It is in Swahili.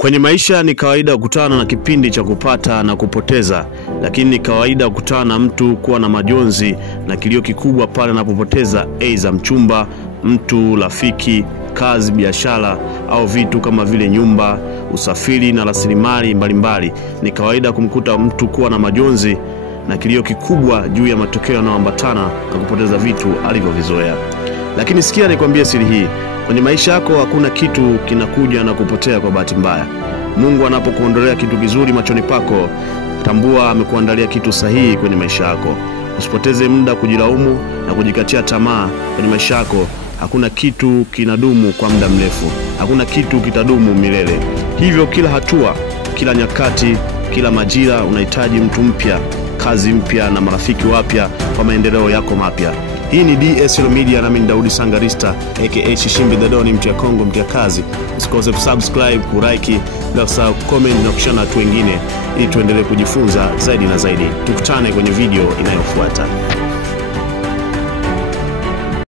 Kwenye maisha ni kawaida kukutana na kipindi cha kupata na kupoteza, lakini ni kawaida kukutana na mtu kuwa na majonzi na kilio kikubwa pale anapopoteza aidha mchumba, mtu, rafiki, kazi, biashara au vitu kama vile nyumba, usafiri na rasilimali mbalimbali. Ni kawaida kumkuta mtu kuwa na majonzi na kilio kikubwa juu ya matokeo yanayoambatana na kupoteza vitu alivyovizoea. Lakini sikia nikwambie siri hii. Kwenye maisha yako hakuna kitu kinakuja na kupotea kwa bahati mbaya. Mungu anapokuondolea kitu kizuri machoni pako, tambua amekuandalia kitu sahihi kwenye maisha yako. Usipoteze muda kujilaumu na kujikatia tamaa. Kwenye maisha yako hakuna kitu kinadumu kwa muda mrefu. Hakuna kitu kitadumu milele. Hivyo kila hatua, kila nyakati, kila majira unahitaji mtu mpya, kazi mpya na marafiki wapya kwa maendeleo yako mapya. Hii ni DSL Media na mimi Daudi Sangarista aka Shishimbi Dadoni, mtu ya Kongo, mtu ya kazi. Usikose kusubscribe, kulike, na comment na kushare na watu wengine ili tuendelee kujifunza zaidi na zaidi. Tukutane kwenye video inayofuata.